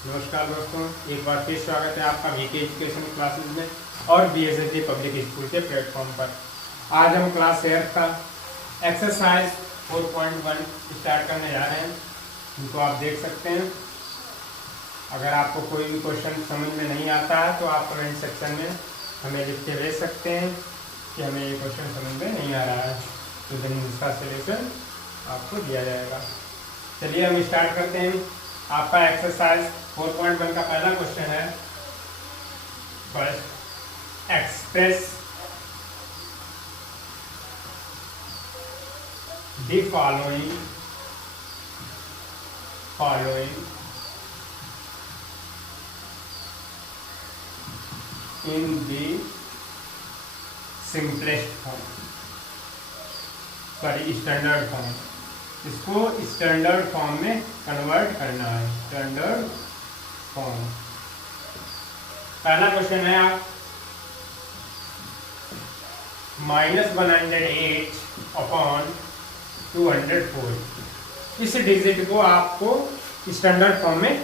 नमस्कार दोस्तों, एक बार फिर स्वागत है आपका वीके एजुकेशन क्लासेस में और बीएसएसडी पब्लिक स्कूल के प्लेटफॉर्म पर। आज हम क्लास 8 का एक्सरसाइज 4.1 स्टार्ट करने जा रहे हैं, जिनको आप देख सकते हैं। अगर आपको कोई भी क्वेश्चन समझ में नहीं आता है तो आप कमेंट सेक्शन में हमें लिख के भेज सकते हैं कि हमें ये क्वेश्चन समझ में नहीं आ रहा है, तो दिन इसका सॉल्यूशन आपको दिया जाएगा। चलिए हम स्टार्ट करते हैं। आपका एक्सरसाइज 4.1 का पहला क्वेश्चन है, first express the following in the simplest form, sorry standard form. इसको स्टैंडर्ड फॉर्म में कन्वर्ट करना है, स्टैंडर्ड फॉर्म। पहला क्वेश्चन है, आप -108 अपॉन 204 इस डिजिट को आपको स्टैंडर्ड फॉर्म में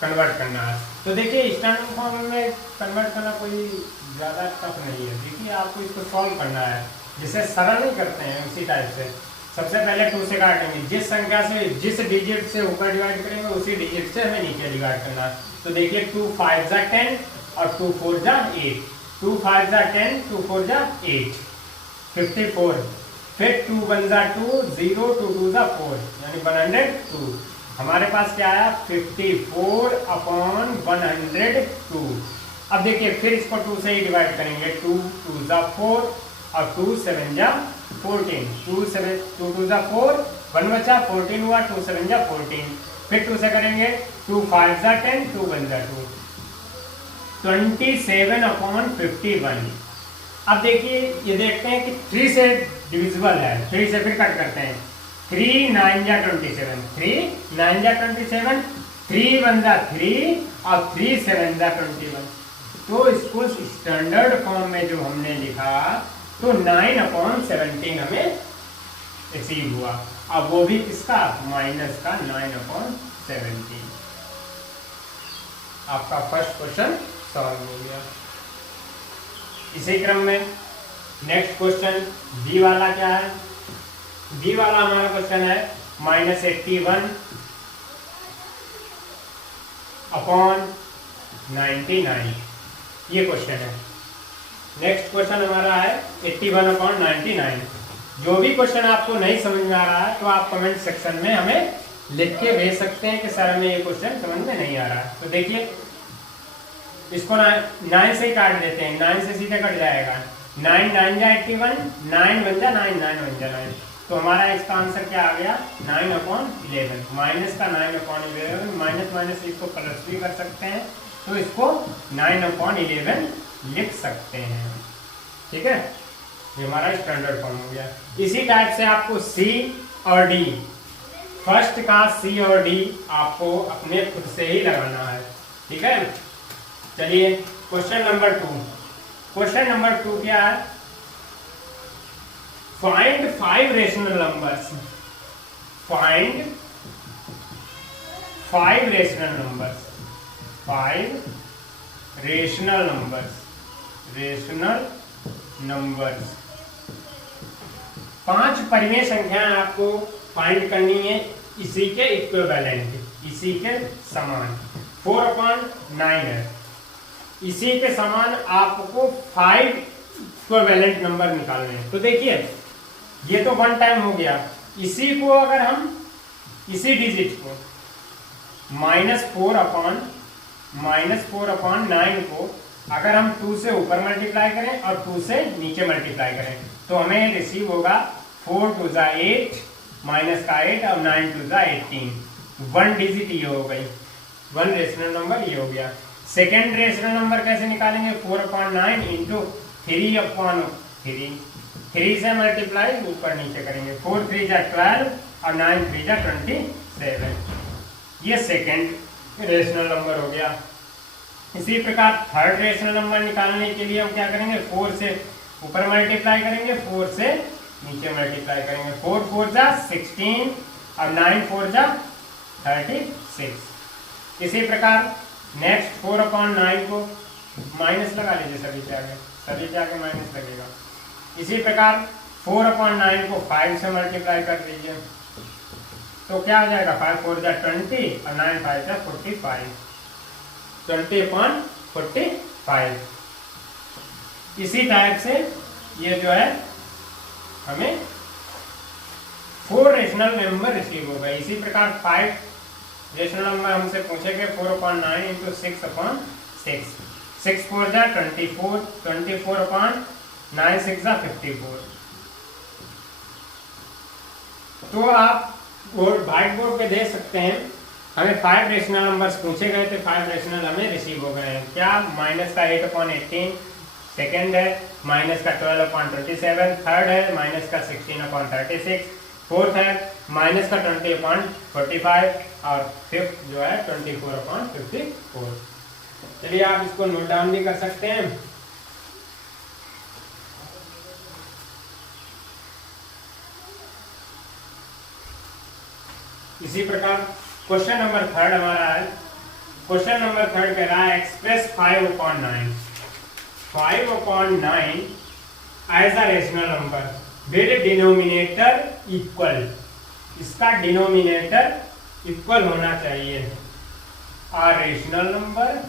कन्वर्ट करना है। तो देखिए, स्टैंडर्ड फॉर्म में कन्वर्ट करना कोई ज़्यादा टफ नहीं है। देखिए, आपको इसको सॉल्व करना है, जिसे सरल नहीं करते हैं उसी टाइप से। सबसे पहले 2 से काटेंगे, जिस संख्या से जिस डिजिट से ऊपर डिवाइड करेंगे उसी डिजिट से हमें नीचे डिवाइड करना है। तो देखिए, 2 5 जा 10 और 2 4 जा 8, 2 5 जा 10, 2 4 जा 8, 54। फिर 2 1 जा 2, 0, 2 2 जा 4, यानी 102। हमारे पास क्या आया, 54 अपॉन 102। अब देखिए, फिर इसको 2 से ही डिवाइड करेंगे, 2 2 जा 4 और 2 7 जा 14, 2 2 जा 4, 1 बचा, 14 हुआ, 2 7 जा 14। फिर 2 से करेंगे, 2 5 जा 10, 2 1 जा 2, 27 अपॉन 51। अब देखिए, ये देखते हैं कि 3 से डिविजिबल है, 3 से फिर कट करते हैं। 3 9 जा 27, 3 9 जा 27, 3 1 जा 3 और 3 7 जा 21। तो इसको स्टैंडर्ड फॉर्म में जो हमने लिखा तो 9 अपॉन 17 हमें अचीव हुआ। अब वो भी किसका, माइनस का, 9 अपॉन 17। आपका फर्स्ट क्वेश्चन सॉल्व हो गया। इसी क्रम में नेक्स्ट क्वेश्चन बी वाला क्या है। बी वाला हमारा क्वेश्चन है -81 अपॉन 99, ये क्वेश्चन है। नेक्स्ट क्वेश्चन हमारा है 81 अपॉन 99। जो भी क्वेश्चन आपको नहीं समझ में आ रहा है तो आप कमेंट सेक्शन में हमें लिख के भेज सकते हैं कि सर हमें ये क्वेश्चन समझ में नहीं आ रहा है। तो देखिए, इसको 9 से ही काट देते हैं, 9 से सीधे कट जाएगा। 9 9 जा 81, 9 1 जा 9, 9 1 जा 9। तो हमारा इसका आंसर क्या आ गया, 9 अपॉन 11। माइनस का 9 अपॉन 11, माइनस माइनस इसको प्लस भी कर सकते हैं, तो इसको 9 अपॉन 11 लिख सकते हैं। ठीक है, ये हमारा स्टैंडर्ड फॉर्म हो गया। इसी टाइप से आपको सी और डी, फर्स्ट का सी और डी आपको अपने खुद से ही लगाना है। ठीक है, चलिए क्वेश्चन नंबर 2। क्वेश्चन नंबर 2 क्या है, find 5 rational numbers. Find 5 rational numbers, 5 rational numbers, rational numbers. 5 परिमेय संख्याएं आपको फाइंड करनी है, इसी के इक्विवेलेंट, इसी के समान। 4 अपॉन 9 है, इसी के समान आपको 5 इक्विवेलेंट नंबर निकालने हैं। तो देखिए, ये तो 1 टाइम हो गया। इसी को अगर हम, इसी डिजिट को -4 अपॉन 9 को अगर हम 2 से ऊपर मल्टीप्लाई करें और 2 से नीचे मल्टीप्लाई करें तो हमें रिसीव होगा 4 2 जा 8, माइनस का 8 और 9 2 जा 18। 1 डिजिट ये हो गई, 1 रेशनल नंबर ये हो गया। सेकेंड रेशनल नंबर कैसे निकालेंगे, 4 अपॉन 9 इंटू 3 अपॉन 3, 3 से मल्टीप्लाई ऊपर नीचे करेंगे, 4 3 जा 12 और 9 3 जा 27। ये सेकेंड रेशनल नंबर हो गया। इसी प्रकार थर्ड रेशनल नंबर निकालने के लिए हम क्या करेंगे, 4 से ऊपर मल्टीप्लाई करेंगे, 4 से नीचे मल्टीप्लाई करेंगे। 4 4 जा 16 और 9 4 जा 36। इसी प्रकार नेक्स्ट 4/9 को माइनस लगा लीजिए, सभी के आगे माइनस लगेगा। इसी प्रकार 4/9 को 5 से मल्टीप्लाई कर दीजिए, तो क्या हो जाएगा, 5 4 जा 20 और 9 5 जा 45, 20/45। इसी टाइप से ये जो है हमें 4 रेशनल नंबर रिसीव होगा। इसी प्रकार 5 रेशनल नंबर हमसे पूछेंगे 4/9 इंटू 6/6, 6 4 जा 24, 24/9 6 जा 54। तो आप व्हाइट बोर्ड पे देख सकते हैं, हमें 5 रेशनल नंबर्स पूछे गए थे, 5 रेशनल हमें रिसीव हो गए हैं। क्या, माइनस का 8/18 सेकेंड है, माइनस का 12/27 थर्ड है, माइनस का 16/36 फोर्थ है, माइनस का 20/45 और फिफ्थ जो है 24/54। चलिए आप इसको नोट डाउन भी कर सकते हैं। इसी प्रकार क्वेश्चन नंबर 3 हमारा है। क्वेश्चन नंबर 3 कह रहा है express 5/9 as a rational number with denominator equal. इसका डिनोमिनेटर इक्वल होना चाहिए a rational number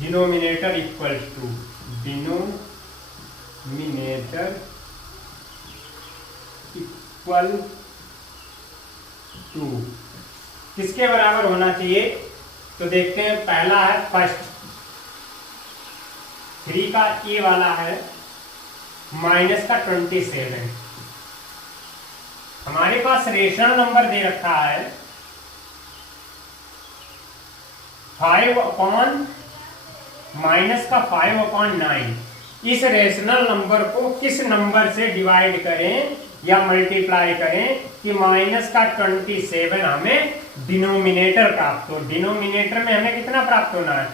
denominator equal to किसके बराबर होना चाहिए, तो देखते हैं। पहला है फर्स्ट 3 का ए वाला है माइनस का 27। हमारे पास रेशनल नंबर दे रखा है 5 माइनस का 5/9। इस रेशनल नंबर को किस नंबर से डिवाइड करें या मल्टीप्लाई करें कि माइनस का 27 हमें डिनोमिनेटर प्राप्त हो। डिनोमिनेटर में हमें कितना प्राप्त होना है,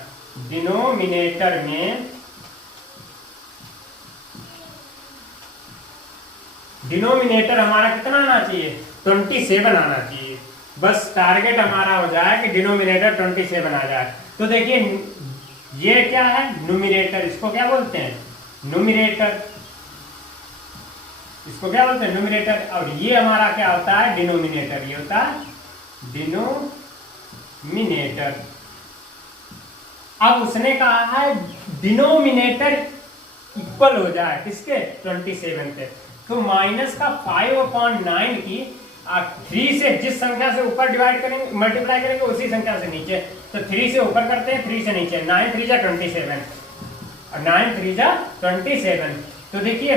डिनोमिनेटर हमारा कितना आना चाहिए, 27 आना चाहिए। बस टारगेट हमारा हो जाए कि डिनोमिनेटर 27 आ जाए। तो देखिए ये क्या है, न्यूमरेटर, इसको क्या बोलते हैं, न्यूमरेटर, इसको क्या बोलते हैं, न्यूमरेटर। और ये हमारा क्या होता है, डिनोमिनेटर। ये होता है डिनोमिनेटर। अब उसने कहा है डिनोमिनेटर इक्वल हो जाए किसके, 27 के। तो माइनस का 5/9 की 3 से जिस संख्या से ऊपर डिवाइड करेंगे, मल्टीप्लाई करेंगे, उसी संख्या से नीचे। तो 3 से ऊपर करते हैं, 3 से नीचे। 9 3 जा 27 और 9 3 जा 27। तो देखिए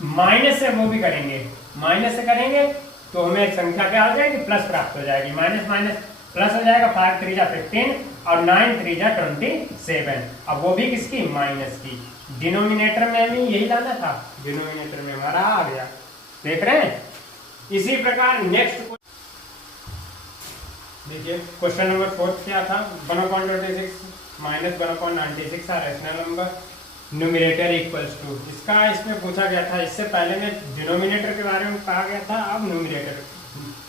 माइनस से वो भी करेंगे, माइनस से करेंगे तो हमें संख्या क्या हो जाएगी, प्लस प्राप्त हो जाएगी। माइनस माइनस प्लस हो जाएगा, 5 3 जा 15 और 9 3 जा 27। अब वो भी किसकी, माइनस की। डिनोमिनेटर में हमें यही लाना था, डिनोमिनेटर में हमारा आ गया। देख रहे हैं। इसी प्रकार नेक्स्ट देखिए क्वेश्चन नंबर 4 क्या था, 1/26 माइनस 1/96 था rational number, numerator equals to. इसका इसमें पूछा गया था, इससे पहले में डिनोमिनेटर के बारे में कहा गया था। अब न्यूमरेटर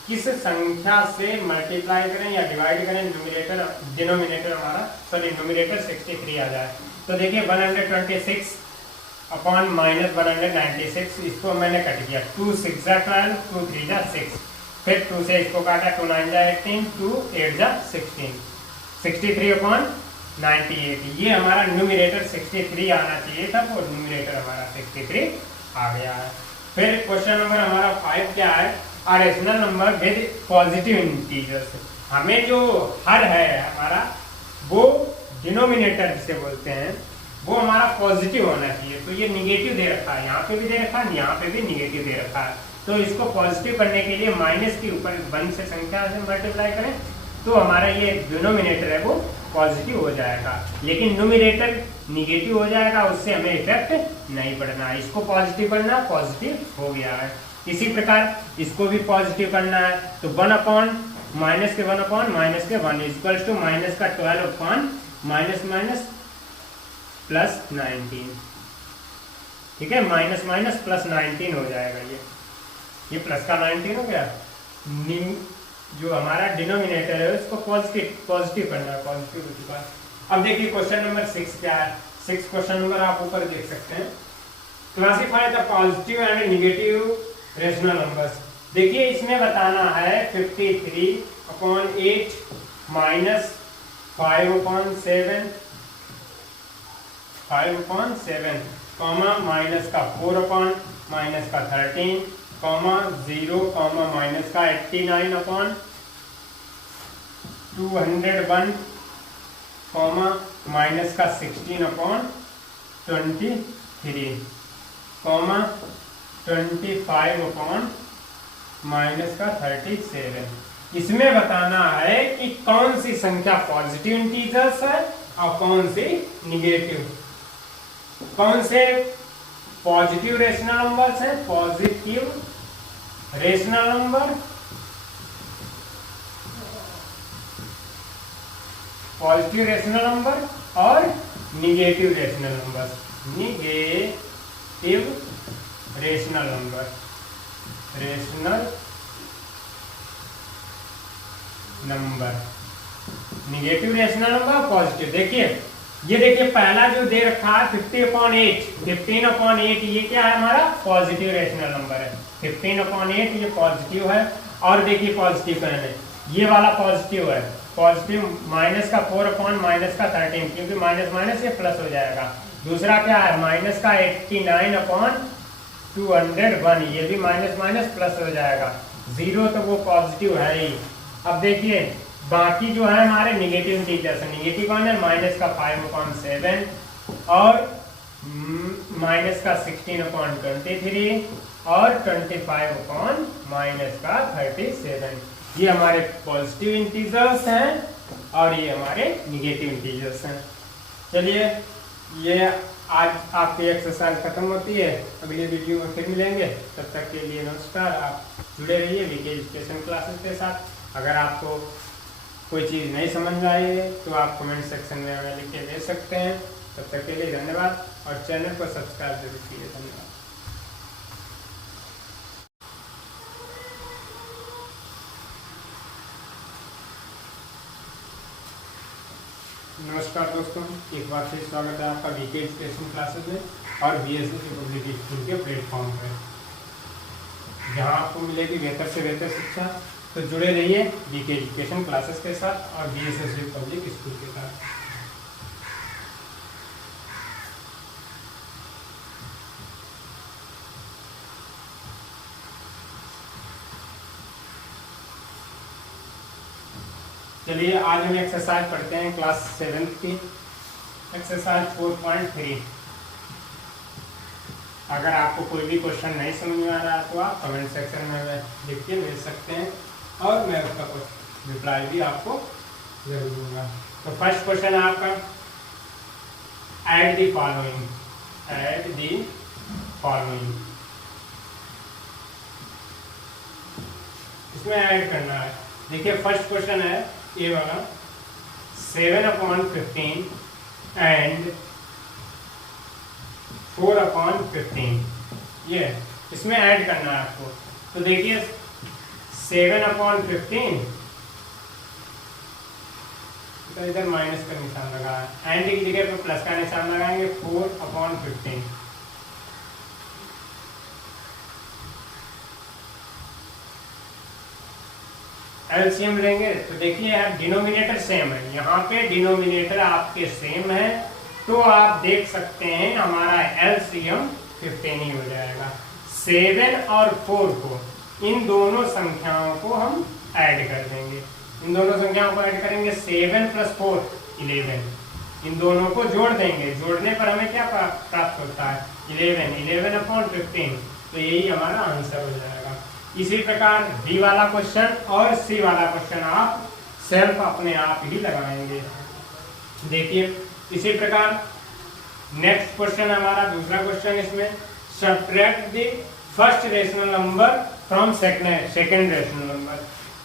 किस संख्या से मल्टीप्लाई करें या डिवाइड करें न्यूमरेटर, डिनोमिनेटर हमारा सॉरी न्यूमरेटर 63 आ जाए। तो देखिए 126 अपॉन माइनस 196, इसको मैंने कट किया। 2 6 जा 12, 2 3 जा 6, फिर 2 से इसको काटा, 2 9 जा 18, 2 8 जा 16, 63/98। ये हमारा न्यूमरेटर 63 आना चाहिए था, वो न्यूमरेटर हमारा 63 आ गया है। फिर क्वेश्चन नंबर हमारा 5 क्या है, a rational number with positive integers. हमें जो हर है हमारा वो डिनोमिनेटर जिसे बोलते हैं वो हमारा पॉजिटिव होना चाहिए। तो ये निगेटिव दे रखा है, यहाँ पे भी दे रखा है, यहाँ पे भी निगेटिव दे रखा है। तो इसको पॉजिटिव करने के लिए माइनस के ऊपर 1 से संख्या से मल्टीप्लाई करें तो हमारा ये डिनोमिनेटर है वो पॉजिटिव हो जाएगा, लेकिन न्यूमरेटर निगेटिव हो जाएगा, उससे हमें इफेक्ट नहीं पड़ना है। इसको पॉजिटिव करना, पॉजिटिव हो गया है। इसी प्रकार इसको भी पॉजिटिव करना है, तो 1 अपॉन माइनस के 1 अपॉन माइनस के 1 इक्वल्स टू माइनस का 12 अपॉन माइनस माइनस प्लस 19। ठीक है, माइनस माइनस प्लस 19 हो जाएगा। ये प्लस का 19 हो गया। जो हमारा डिनोमिनेटर है उसको पॉजिटिव करना है, पॉजिटिव हो चुका है। अब देखिए क्वेश्चन नंबर 6 क्या है। 6 क्वेश्चन नंबर आप ऊपर देख सकते हैं। Classify the positive and negative rational numbers. देखिए इसमें बताना है 53/8 माइनस 5/7 कॉमा माइनस का 4 माइनस का 13 कॉमा 0 कॉमा माइनस का 89/201 कॉमा माइनस का 16/23 कॉमा 25 माइनस का 37। इसमें बताना है कि कौन सी संख्या पॉजिटिव इंटीजर्स है और कौन सी निगेटिव। कौन से पॉजिटिव रेशनल नंबर्स हैं, positive rational number, positive rational number और negative rational number. Negative rational number, rational number, negative rational number, positive. देखिए ये देखिए पहला जो दे रखा है 15/8 ये क्या है हमारा पॉजिटिव रेशनल नंबर है। 15/8 ये पॉजिटिव है। और देखिए पॉजिटिव करने ये वाला पॉजिटिव है, पॉजिटिव माइनस का 4 माइनस का 13 क्योंकि माइनस माइनस ये प्लस हो जाएगा। दूसरा क्या है माइनस का 89/201 ये भी माइनस माइनस प्लस हो जाएगा। 0 तो वो पॉजिटिव है ही। अब देखिए बाकी जो है हमारे निगेटिव इंटीजर्स है। निगेटिव कौन है माइनस का 5/7 और माइनस का 16/23 और 25 माइनस का 37। ये हमारे पॉजिटिव इंटीजर्स हैं और ये हमारे निगेटिव इंटीजर्स हैं। चलिए ये आज आपकी एक्सरसाइज खत्म होती है। अगली वीडियो में फिर मिलेंगे, तब तक के लिए नमस्कार। आप जुड़े रहिए वीके एजुकेशन क्लासेस के साथ। अगर आपको कोई चीज़ नहीं समझ में आई है तो आप कमेंट सेक्शन में हमें लिख के दे सकते हैं। तब तक के लिए धन्यवाद और चैनल को सब्सक्राइब जरूर कीजिए। धन्यवाद। नमस्कार दोस्तों, एक बार फिर स्वागत है आपका वीके एजुकेशन क्लासेस में और बीएसएससी पब्लिक स्कूल के प्लेटफॉर्म पर, जहां आपको मिलेगी बेहतर से बेहतर शिक्षा। तो जुड़े रहिए वीके एजुकेशन क्लासेस के साथ और बीएसएससी पब्लिक स्कूल के साथ। चलिए आज हम एक्सरसाइज पढ़ते हैं क्लास 7 की एक्सरसाइज 4.3। अगर आपको कोई भी क्वेश्चन नहीं समझ में आ रहा है तो आप कमेंट सेक्शन में लिख के भेज सकते हैं और मैं उसका रिप्लाई भी आपको जरूर दूंगा। तो फर्स्ट क्वेश्चन है आपका add the following. Add the following, इसमें ऐड करना है। देखिए फर्स्ट क्वेश्चन है ये वाला 7/15 एंड 4/15 ये इसमें ऐड करना है आपको। तो देखिए 7/15 तो इधर माइनस का निशान लगा है, एंड की जगह पर प्लस का निशान लगाएंगे। 4/15 एलसीएम लेंगे तो देखिए यार डिनोमिनेटर सेम है, यहाँ पे डिनोमिनेटर आपके सेम है तो आप देख सकते हैं हमारा एलसीएम 15 ही हो जाएगा। 7 और 4 को इन दोनों संख्याओं को हम ऐड कर देंगे। इन दोनों संख्याओं को ऐड करेंगे 7 + 4 11। इन दोनों को जोड़ देंगे, जोड़ने पर हमें क्या प्राप्त होता है 11/15। तो यही हमारा आंसर हो जाएगा। इसी प्रकार बी वाला क्वेश्चन और सी वाला क्वेश्चन आप सेल्फ अपने आप ही लगाएंगे। देखिए इसी प्रकार नेक्स्ट क्वेश्चन हमारा दूसरा क्वेश्चन, इसमें subtract the first rational number from second rational number.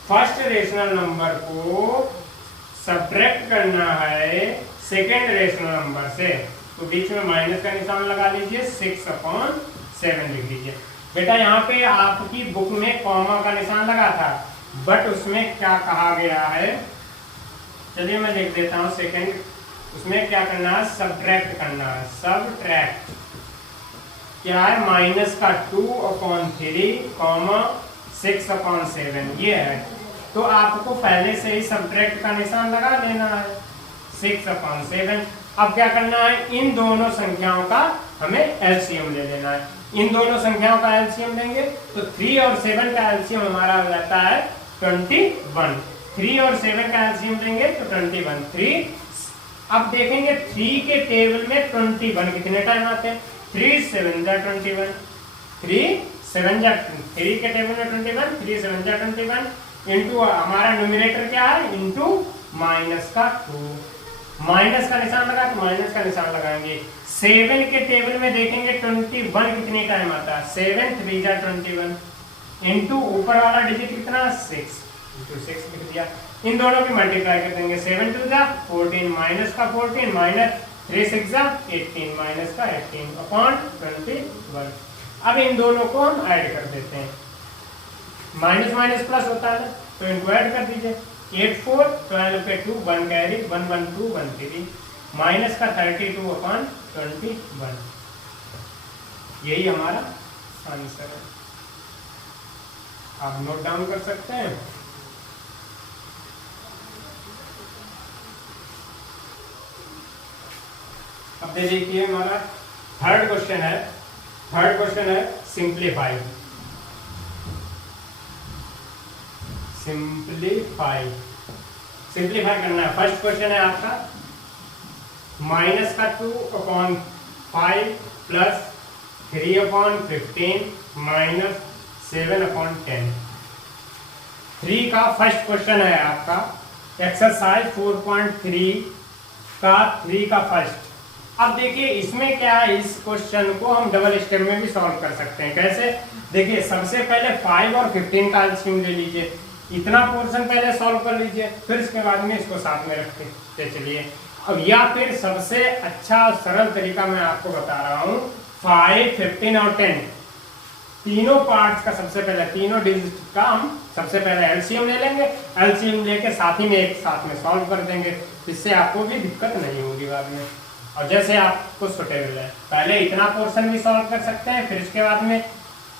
First rational number को सब्ट्रैक्ट करना है सेकंड रेशनल नंबर से। तो बीच में माइनस का निशान लगा लीजिए, 6/7 लिख लीजिए। बेटा यहाँ पे आपकी बुक में कॉमा का निशान लगा था, बट उसमें क्या कहा गया है, चलिए मैं लिख देता हूँ सेकंड। उसमें क्या करना है, सब्ट्रैक्ट करना है। सब्ट्रैक्ट क्या है, माइनस का 2/3 कॉमा 6/7 ये है। तो आपको पहले से ही सब्ट्रैक्ट का निशान लगा देना है, 6/7। अब क्या करना है, इन दोनों संख्याओं का हमें एलसीएम ले लेना है। इन दोनों संख्याओं का एलसीएम लेंगे तो 3 और 7 का एलसीएम हमारा हो जाता है 21। 3 और 7 का एलसीएम लेंगे तो 21। 3 अब देखेंगे 3 के टेबल में 21 कितने टाइम आते हैं, 3 7 जा 21, 3 7 जा 3 के टेबल में 21, 3 7 जा 21 इंटू हमारा न्यूमरेटर क्या है, इंटू माइनस का 2। माइनस का निशान लगा तो माइनस का निशान लगाएंगे। 7 के टेबल में देखेंगे 21 कितने टाइम आता है, 7 3 जा 21 इंटू ऊपर वाला डिजिट कितना, 6 इंटू 6 लिख दिया। इन दोनों की मल्टीप्लाई कर देंगे, 7 2 जा 14 माइनस का 14 माइनस 3 6 जा 18 माइनस का 18 अपॉन 21। अब इन दोनों को हम ऐड कर देते हैं, माइनस माइनस प्लस होता है तो इनको ऐड कर दीजिए। 8 4 12 पे 2 1 कैरी 1 1 2 1 3 माइनस का 32/21। यही हमारा आंसर है, आप नोट डाउन कर सकते हैं। अब देखिए हमारा थर्ड क्वेश्चन है। थर्ड क्वेश्चन है सिंप्लीफाई। सिंप्लीफाई करना है। फर्स्ट क्वेश्चन है आपका माइनस का 2/5 प्लस 3/15 माइनस 7/10। 3 का फर्स्ट क्वेश्चन है आपका, एक्सरसाइज 4.3 का 3 का फर्स्ट। अब देखिए इसमें क्या है, इस क्वेश्चन को हम डबल स्टेप में भी सॉल्व कर सकते हैं। कैसे, देखिए सबसे पहले 5 और 15 का एलसीएम ले लीजिए, इतना पोर्शन पहले सॉल्व कर लीजिए, फिर इसके बाद में इसको साथ में रखते चलिए। अब या फिर सबसे अच्छा और सरल तरीका मैं आपको बता रहा हूँ, 5 15 और 10 तीनों पार्ट्स का सबसे पहले, तीनों डिजिट का हम सबसे पहले एलसीएम ले लेंगे। एलसीएम लेके साथ ही में एक साथ में सॉल्व कर देंगे, इससे आपको भी दिक्कत नहीं होगी बाद में, और जैसे आपको सुटेबल है। पहले इतना पोर्शन भी सॉल्व कर सकते हैं, फिर इसके बाद में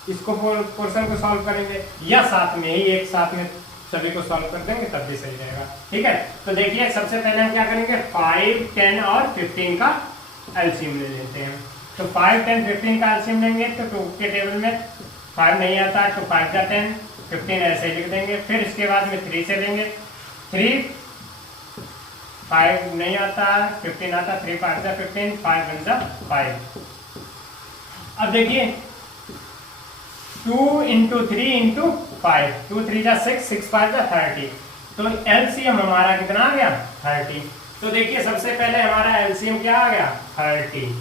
इसको पोर्शन को सॉल्व करेंगे, या साथ में ही एक साथ में सभी को सॉल्व कर देंगे, तब भी सही रहेगा। ठीक है, तो देखिए सबसे पहले हम क्या करेंगे, 5 10 और 15 का एलसीएम ले लेते हैं। तो 5 10 15 का एलसीएम लेंगे तो 2 के टेबल में 5 नहीं आता है, तो 5 का 10 15 ऐसे लिख देंगे। फिर इसके बाद में 3 से लेंगे, 3 5 नहीं आता, 15 आता, 3 5 जा 15 5 1 जा 5। अब देखिए 2 इंटू 3 इंटू 5, 2 3 जा 6 6 5 जा 30। तो एलसीएम हमारा कितना आ गया, 30। तो देखिए सबसे पहले हमारा एलसीएम क्या आ गया, 30।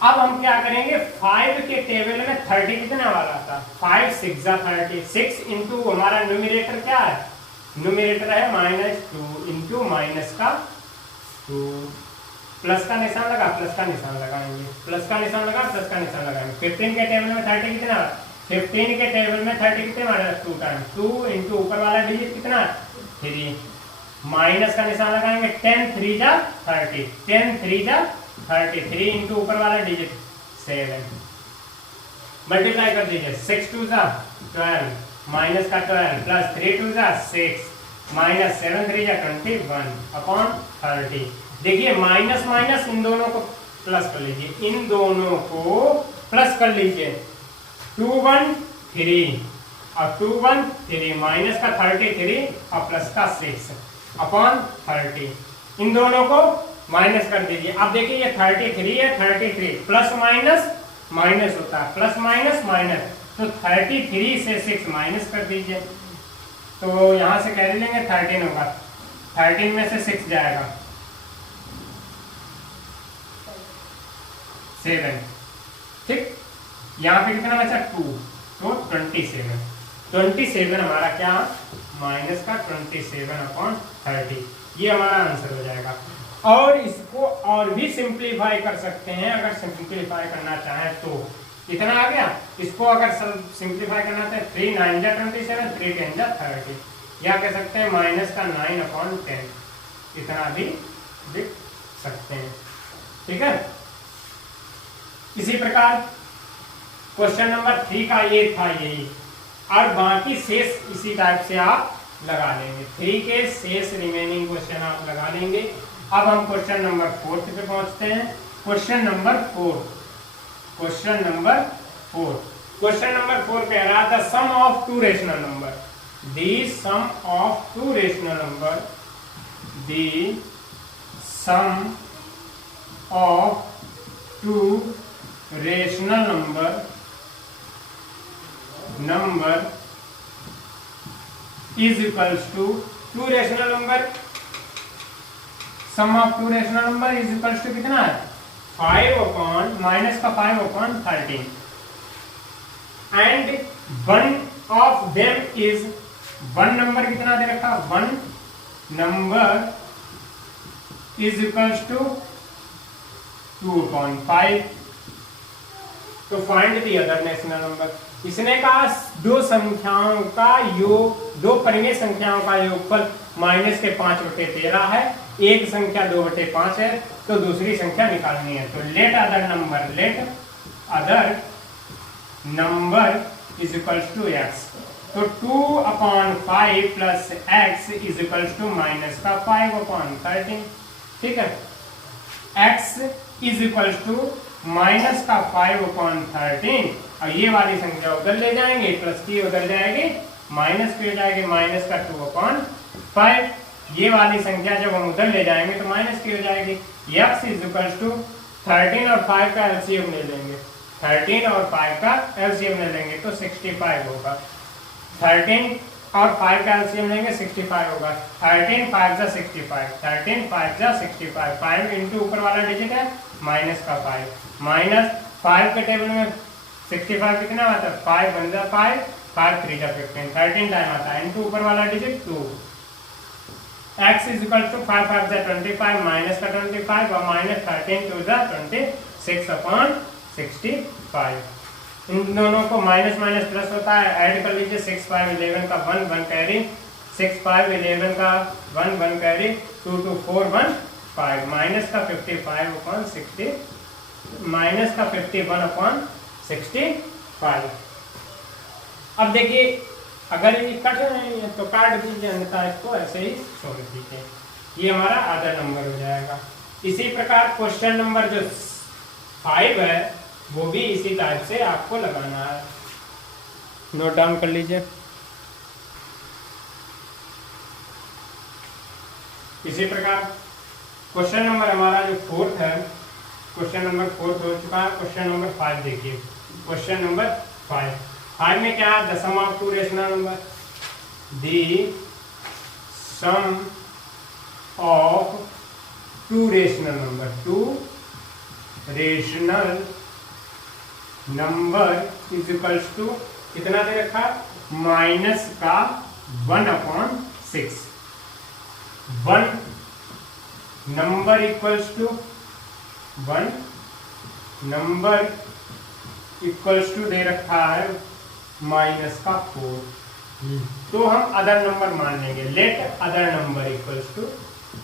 अब हम क्या करेंगे, 5 के टेबल में 30 कितना वाला था, 5 6 जा 30, 6 इंटू हमारा न्यूमरेटर क्या है, न्यूमरेटर है -2 इंटू माइनस का 2, प्लस का निशान लगा, प्लस का निशान लगाएंगे, प्लस का निशान लगा, प्लस का निशान लगाएंगे। 15 के टेबल में 30 कितना, 15 के टेबल में 30 कितने मारे, 2 टाइम, 2 इंटू ऊपर वाला डिजिट कितना 3, माइनस का निशान लगाएंगे, 10 3 जा 30, 10 3 जा 30, 3 इंटू ऊपर वाला डिजिट 7, मल्टीप्लाई कर दीजिए, 6 2 जा 12 माइनस का 12 प्लस 3 2 जा 6 माइनस 7 3 जा 21 अपॉन 30। देखिए माइनस माइनस इन दोनों को प्लस कर लीजिए, इन दोनों को प्लस कर लीजिए, 2 1 3 और 2 1 3 माइनस का 33 और प्लस का 6 अपॉन 30। इन दोनों को माइनस कर दीजिए। अब देखिए ये 33 है, 33 प्लस माइनस माइनस होता है, प्लस माइनस माइनस, तो 33 से 6 माइनस कर दीजिए, तो यहां से कैरी लेंगे 13 होगा, 13 में से 6 जाएगा 7, ठीक। यहाँ पे कितना बचा 2, तो 27 हमारा क्या, माइनस का 27 अपॉन 30, ये हमारा आंसर हो जाएगा। और इसको और भी सिंप्लीफाई कर सकते हैं, अगर सिंप्लीफाई करना चाहें तो। कितना आ गया? इसको अगर सिंप्लीफाई करना चाहे 3 9 जा 27, 3 10 जा 30, या कह सकते हैं -9/10, इतना भी लिख सकते हैं। ठीक है। इसी प्रकार क्वेश्चन नंबर 3 का ये था यही, और बाकी शेष इसी टाइप से आप लगा लेंगे। 3 के शेष रिमेनिंग क्वेश्चन आप लगा लेंगे। अब हम क्वेश्चन नंबर 4 पे पहुंचते हैं। क्वेश्चन नंबर 4 कह रहा था sum of two rational number, the sum of two rational number, the sum of two rational number is equals to, two rational number, sum of two rational number is equals to कितना है? 5/13, and one of them is, one number कितना दे रखा? One number is equals to 2/5। तो find the other rational number. इसने कहा दो संख्याओं का योग, दो परिमेय संख्याओं का योगफल -5/13 है, एक संख्या 2/5 है, तो दूसरी संख्या निकालनी है। तो let other number is equals to x। तो 2/5 plus x is equals to -5/13। ठीक है। x इज इक्वल्स टू -5/13, और ये वाली संख्या उधर ले जाएंगे, प्लस की उधर जाएगी, माइनस की हो जाएगी, -2/5। ये वाली संख्या जब हम उधर ले जाएंगे तो माइनस की हो जाएगी। x इज इक्वल्स टू 13 और 5 का एलसीएम ले लेंगे, 13 और 5 का एलसीएम ले लेंगे तो 65 होगा। 13 और 5 का एलसीएम लेंगे 65 होगा। 13 5 जा 65, 13 5 जा 65, 5 इंटू ऊपर वाला डिजिट है -5, -5 के टेबल में 65 कितना आता है? 5 1 जा 5, 5 3 जा 15, 13 टाइम आता है, इंटू ऊपर वाला digit 2। x is equal to 5 5 जा 25, माइनस का 25 और -13 2 जा 26/65। इन दोनों को माइनस माइनस प्लस होता है, ऐड कर लीजिए। 6 5 11 का 1 1 कैरी, 6 5 11 का 1 1 कैरी, 2 2 4 1 5, माइनस का 55/60, माइनस का 51/65। अब देखिए अगर ये कट रहे हैं तो काट दीजिए, अन्यथा इसको ऐसे ही छोड़ दीजिए, ये हमारा आधा नंबर हो जाएगा। इसी प्रकार क्वेश्चन नंबर जो 5 है वो भी इसी टाइप से आपको लगाना है, नोट डाउन कर लीजिए। इसी प्रकार क्वेश्चन नंबर हमारा जो 4 है, क्वेश्चन नंबर 4 हो चुका है। क्वेश्चन नंबर 5 देखिए। क्वेश्चन नंबर 5 में क्या है? The sum of two rational number, the sum of two rational number, two rational number is equals to कितना दे रखा? माइनस का 1/6। 1 number equals to 1 number equals to दे रखा है -4। तो हम अदर नंबर मान लेंगे। Let other number equals to,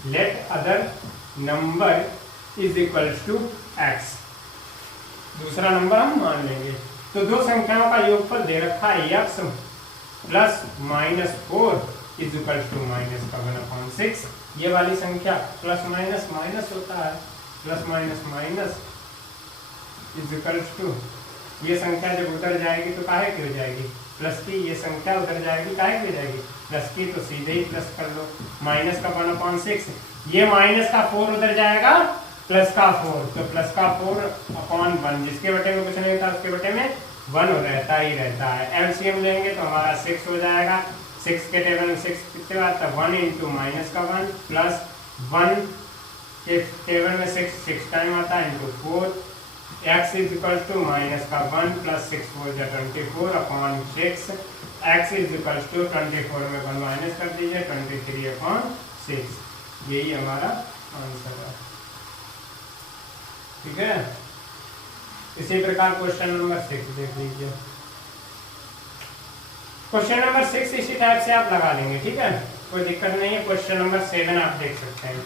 let other number is equals to x, दूसरा नंबर हम मान लेंगे। तो दो संख्याओं का योगफल दे रखा है x plus -4 is equals to -1/6। ये वाली संख्या प्लस माइनस माइनस होता है, plus minus minus is equals to, ये संख्या जब उधर जाएगी तो काहे की हो जाएगी? प्लस की। ये संख्या उधर जाएगी काहे की हो जाएगी? प्लस की। तो सीधे ही प्लस कर लो, माइनस का 1/6, ये माइनस का 4 उधर जाएगा, प्लस का 4, तो प्लस का 4/1, जिसके बटे में कुछ नहीं होता उसके बटे में 1 रहता ही रहता है। एलसीएम लेंगे तो हमारा 6 हो जाएगा। 6 के टेबल में 6 कितने बार था? 1 इंटू माइनस का 1 प्लस 1 के टेबल में 6 टाइम आता है into 4। x is equal to minus का 1 प्लस 6 4 जा 24/6। x इज इक्वल टू 24 में 1 माइनस कर दीजिए 23/6। यही हमारा आंसर है। ठीक है, इसी प्रकार क्वेश्चन नंबर 6 देख लीजिए। क्वेश्चन नंबर 6 इसी टाइप से आप लगा लेंगे, ठीक है, कोई दिक्कत नहीं है। क्वेश्चन नंबर 7 आप देख सकते हैं।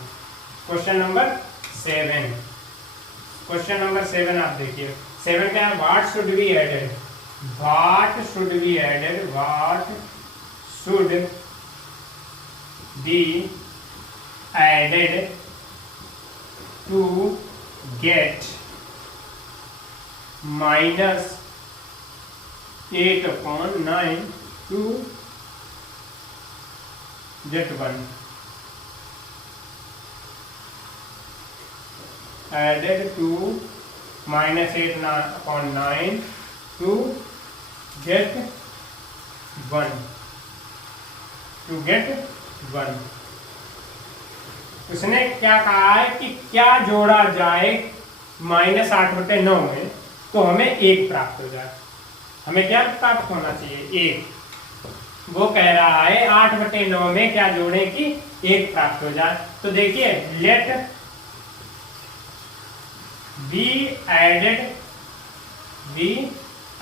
क्वेश्चन नंबर 7, क्वेश्चन नंबर 7 आप देखिए। 7 क्या है? What should be added, what should be added, what should be added to get -8/9 to get 1, added to -8/9 to get 1, to get 1। उसने क्या कहा है कि क्या जोड़ा जाए -8/9 में तो हमें 1 प्राप्त हो जाए। हमें क्या प्राप्त होना चाहिए? 1। वो कह रहा है 8/9 में क्या जोड़े कि 1 प्राप्त हो जाए। तो देखिए, let be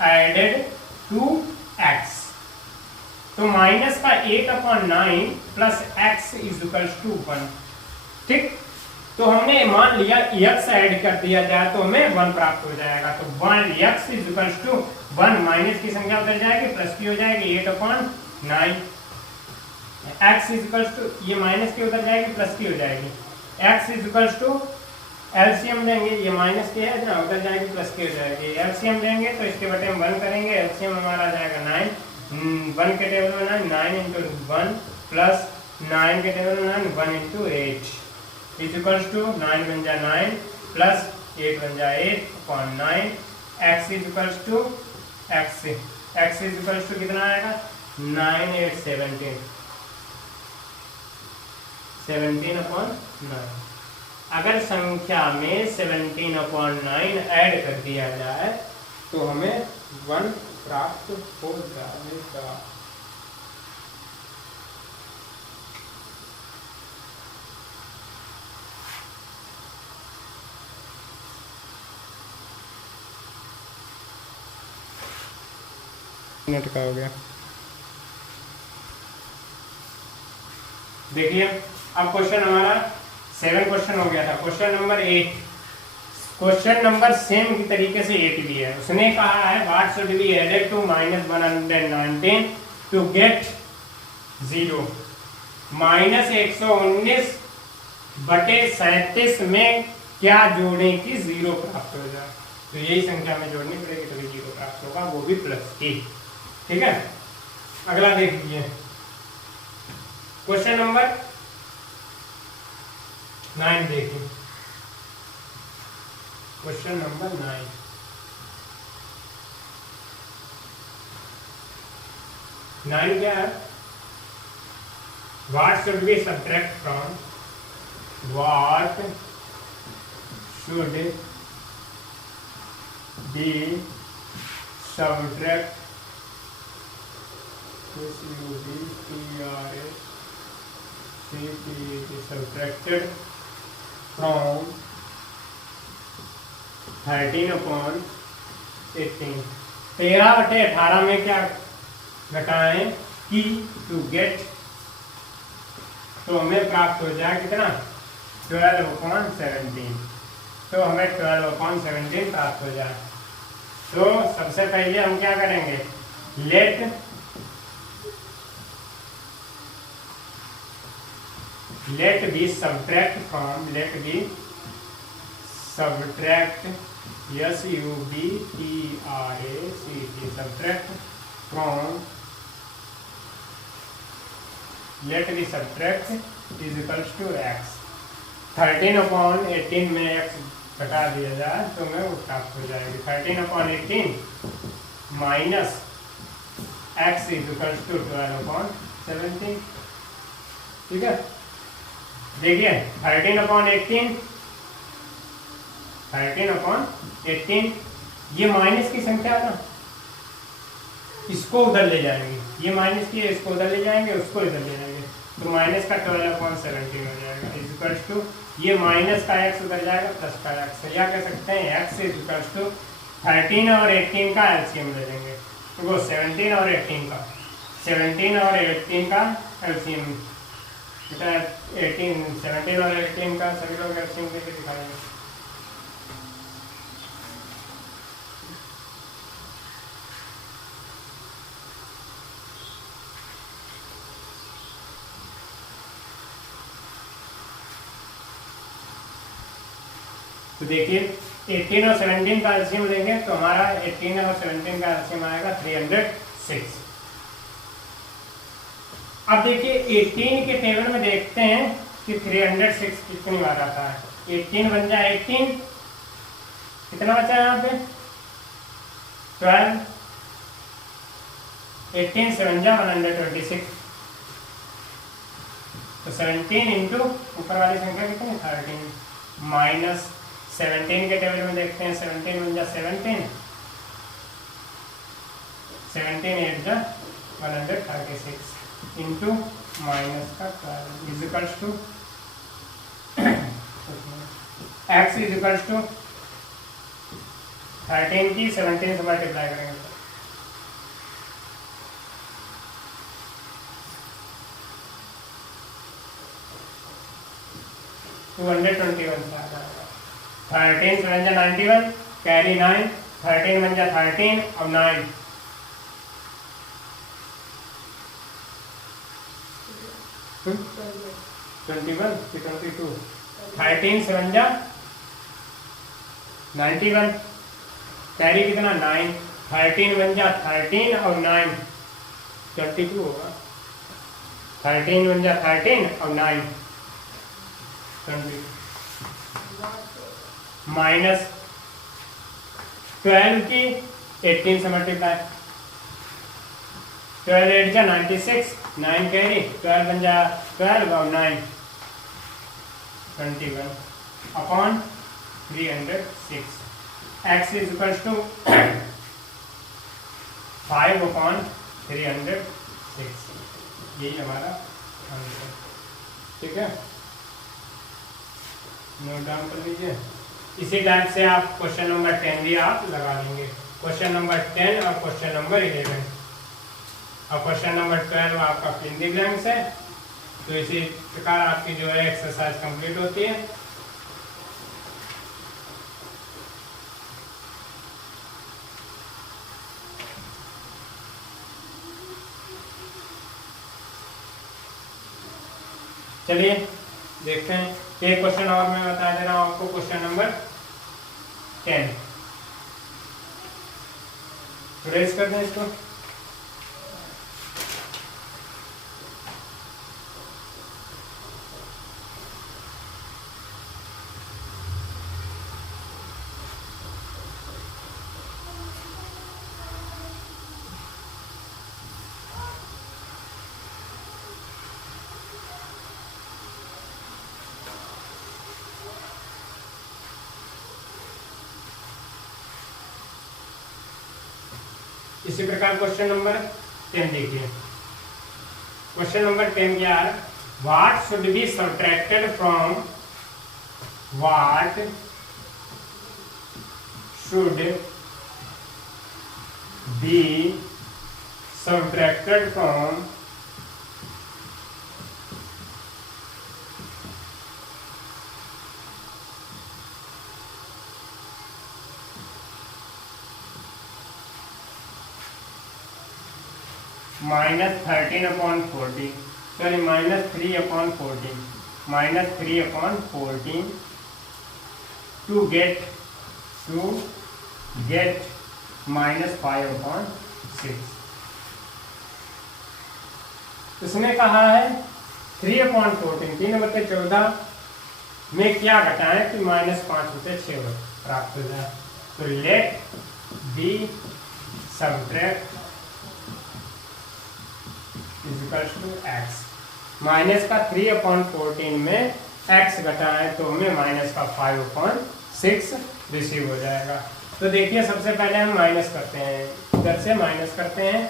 added to X, तो माइनस का 8/9 plus X is equal to 1। ठीक, तो हमने मान लिया x ऐड कर दिया जाए तो हमें 1 प्राप्त हो जाएगा। तो 1x is equal to 1, minus की संख्या उधर जाएगी, प्लस की हो जाएगी 8/9। x इज इक्वल टू, ये माइनस की उधर जाएगी, प्लस की हो जाएगी। x is equal to, LCM लेंगे, ये माइनस की है ना, उधर जाएगी, प्लस की हो जाएगी। एलसीएम लेंगे तो इसके बटे में 1 करेंगे, एलसीएम हमारा आ जाएगा 9। 1 के टेबल में 9 इंटू 1 प्लस 9 के टेबल में 1 इंटू 8 इज इक्वल टू 9 बन जाए 9 प्लस 8 बन जाए 8/9। X is equal to, X is equal to कितना आएगा? 9 8 17, 17/9। अगर संख्या में 17/9 ऐड कर दिया जाए तो हमें 1 प्राप्त हो जाएगा। मिनट का हो गया। देखिए, अब क्वेश्चन हमारा 7 क्वेश्चन हो गया था। Question number 8, question number same की तरीके से 8 भी है। उसने कहा है what should be added to -119 to get 0, -119/37 में क्या जोड़े कि 0 प्राप्त हो जाए। तो यही संख्या में जोड़नी पड़ेगी तभी 0 प्राप्त होगा, वो भी प्लस की। ठीक है, अगला देख लीजिए। क्वेश्चन नंबर 9 देखिए। क्वेश्चन नंबर 9 क्या है? What should B subtract from, what should B subtract subtracted from 13/18। 13/18 में क्या घटाएं कि टू गेट, तो हमें प्राप्त हो जाए कितना? 12/17। तो हमें 12/17 प्राप्त हो जाए। तो सबसे पहले हम क्या करेंगे? Let be subtract from, let be subtract, SUBTRACT, subtract from, let be subtract is equals to x। 13/18 में x घटा दिया जाए तो हमें वो प्राप्त हो जाएगी। 13/18 minus x is equals to 12/17। ठीक है, देखिए 13/18 ये माइनस की संख्या ना, इसको उधर ले जाएंगे, ये माइनस की है, इसको उधर ले जाएंगे, उसको इधर ले जाएंगे, तो माइनस का 12/17 हो जाएगा इज इक्वल्स टू, ये माइनस का x उधर जाएगा प्लस का x, या कह सकते हैं x इज इक्वल्स टू 13 और 18 का एलसीएम ले लेंगे, तो वो 17 और 18 का, 17 और 18 का एलसीएम बेटा 18, 17 और 18 का सभी लोग एलसीएम लेके दिखाएंगे। तो देखिए 18 और 17 का एलसीएम लेंगे तो हमारा 18 और 17 का एलसीएम आएगा 306। अब देखिए 18 के टेबल में देखते हैं कि 306 कितनी बार आता है। 18 बन जाए 18, कितना बचा है यहाँ पे 12, 18 से बन जाए 126, तो 17 इंटू ऊपर वाली संख्या कितनी 13 माइनस 17 के टेबल में देखते हैं 17 बन जा 17, 17 8 जा 136 इंटू माइनस का 12 is equals to x is equals to 13 की 17 से मल्टीप्लाई करेंगे तो 221 से आ जाएगा। 13 से बन जा 91, कैरी 9, 13 बन जा 13 और 9 21 की 22, 13 से बन जा 91, कैरी कितना 9, 13 बन जा 13 और 9 22 होगा, 13 बन जा 13 और 9 20 माइनस 12 की 18 से मल्टीप्लाई, 12 8 जा 96, 9 कैरी 12 बन जा 12 और 9 21 upon 306, x is equal to 5 upon 306, यही हमारा आंसर। ठीक है, नोट डाउन कर लीजिए। इसी टाइप से आप क्वेश्चन नंबर 10 भी आप लगा लेंगे, क्वेश्चन नंबर 10 और क्वेश्चन नंबर 11 और क्वेश्चन नंबर 12 आपका फिल इन द ब्लैंक्स है। तो इसी प्रकार आपकी जो है एक्सरसाइज कंप्लीट होती है। चलिए देखते हैं, एक क्वेश्चन और मैं बता दे रहा हूं आपको, क्वेश्चन नंबर 10 रेज कर दें इसको। इसी प्रकार क्वेश्चन नंबर 10 देखिए। क्वेश्चन नंबर 10 क्या है, what should be subtracted from, what should be subtracted from -13/14, sorry -3/14, -3/14 to get -5/6। इसने कहा है 3/14 3/14 में क्या घटाएं कि -5/6 प्राप्त हो जाए। तो let be subtract x, minus का 3/14 में x घटाएं तो हमें माइनस का 5/6 रिसीव हो जाएगा। तो देखिए सबसे पहले हम माइनस करते हैं, इधर से माइनस करते हैं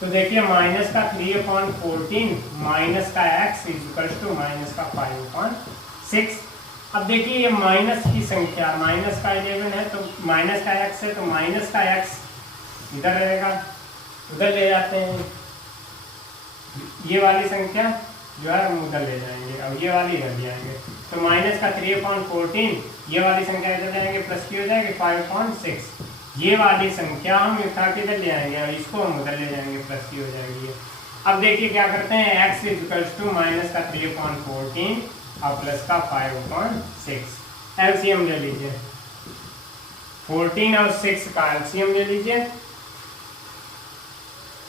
तो देखिए माइनस का 3/14 माइनस का x इक्वल्स टू माइनस का 5/6। अब देखिए ये माइनस की संख्या, माइनस का 11 है तो माइनस का x है, तो माइनस का x इधर रहेगा, उधर ले जाते हैं। ये वाली संख्या जो है हम उधर ले जाएंगे और ये वाली इधर ले आएंगे। तो माइनस का 3/14 ये वाली संख्या इधर ले जाएंगे, प्लस की हो जाएगी 5/6। ये वाली संख्या हम उठा के इधर ले आएंगे और इसको हम उधर ले जाएंगे, प्लस की हो जाएगी। अब देखिए क्या करते हैं, x इक्वल्स टू माइनस का 3/14 और प्लस का 5/6। एलसीएम ले लीजिए, 14 और 6 का एलसीएम ले लीजिए।